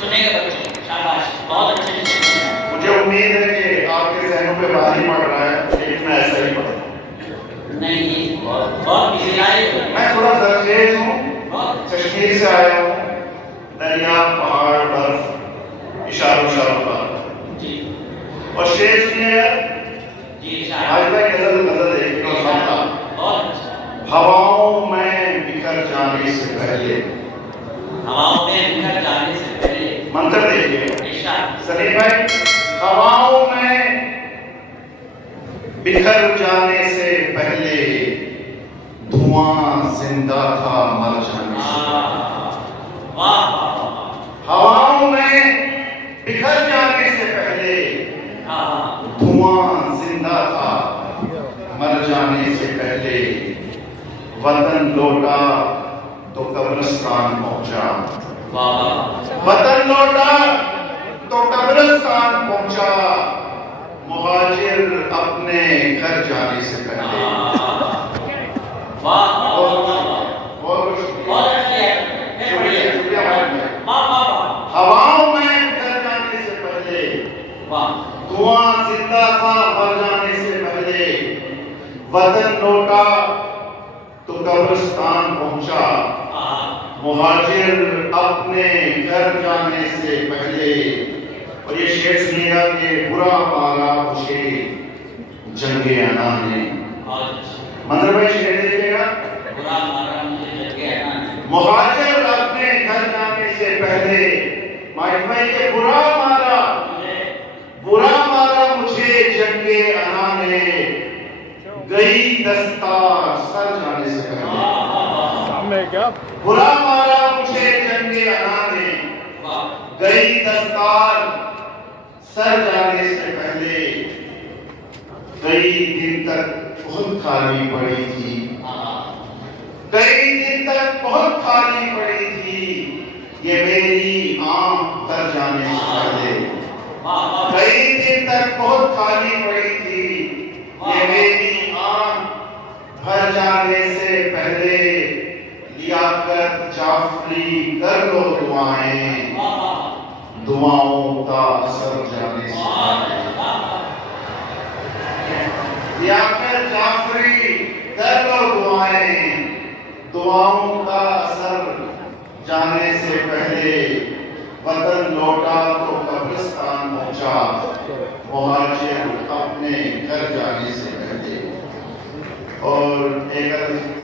سنے گا بچے، شاباش، بہت اچھے سے۔ مجھے امید ہے کہ آپ کے ذہنوں پہ بھاری پڑ رہا ہے، لیکن میں ایسا ہی پڑھتا ہوں۔ نہیں، بہت کسی آئے میں تھوڑا زرخیز ہوں، کشمیر سے آیا ہوں، دریا، پہاڑ، برف، اشاروں کا جی اور شعر سنیے گا۔ جی آج میں غزل ایک سنتا۔ بہت اچھا۔ ہواؤں میں بکھر جانے سے پہلے، ہواؤں میں بکھر جانے سے پہلے، منظر دیکھیے ارشاد۔ سلیم بھائی، ہواؤں میں بکھر جانے سے پہلے دھواں زندہ تھا مر جانے سے۔ واہ، ہواؤں میں بکھر جانے سے پہلے دھواں زندہ تھا مر جانے سے پہلے، وطن لوٹا تو قبرستان پہنچا، وطن لوٹا تو قبرستان پہنچا، مہاجر اپنے گھر جانے سے پہلے۔ ہواؤں میں بکھر جانے سے پہلے دھواں زندہ تھا مر جانے سے پہلے، وطن لوٹا تو قبرستان پہنچا، مہاجر اپنے گھر جانے سے پہلے۔ اور یہ شعر سنیے گا کہ برا مارا مجھے جنگ انا نے۔ منظر بھائی شعر دیکھیے گا۔ مہاجر اپنے گھر جانے سے پہلے، مائک بھائی یہ برا مارا مجھے جنگ انا نے، گئی دستار سر جانے سے پہلے۔ برا مارا مجھے جنگ انا نے، گئی دستار سر جانے سے پہلے، کئی دن تک بہت خالی پڑی تھی، کئی دن تک بہت خالی پڑی تھی یہ میری آنکھ تر جانے سے پہلے۔ کئی دن تک بہت خالی پڑی تھی یہ میری آنکھ بھر جانے سے پہلے، لیاقت جعفری کر لو دعائیں، دعاؤں کا اثر جانے سے پہلے۔ لیاقت جعفری کر لو دعائیں، دعاؤں کا اثر جانے سے پہلے، وطن لوٹا تو قبرستان پہنچا، مہاجر اپنے گھر جانے سے پہلے۔ اور ایک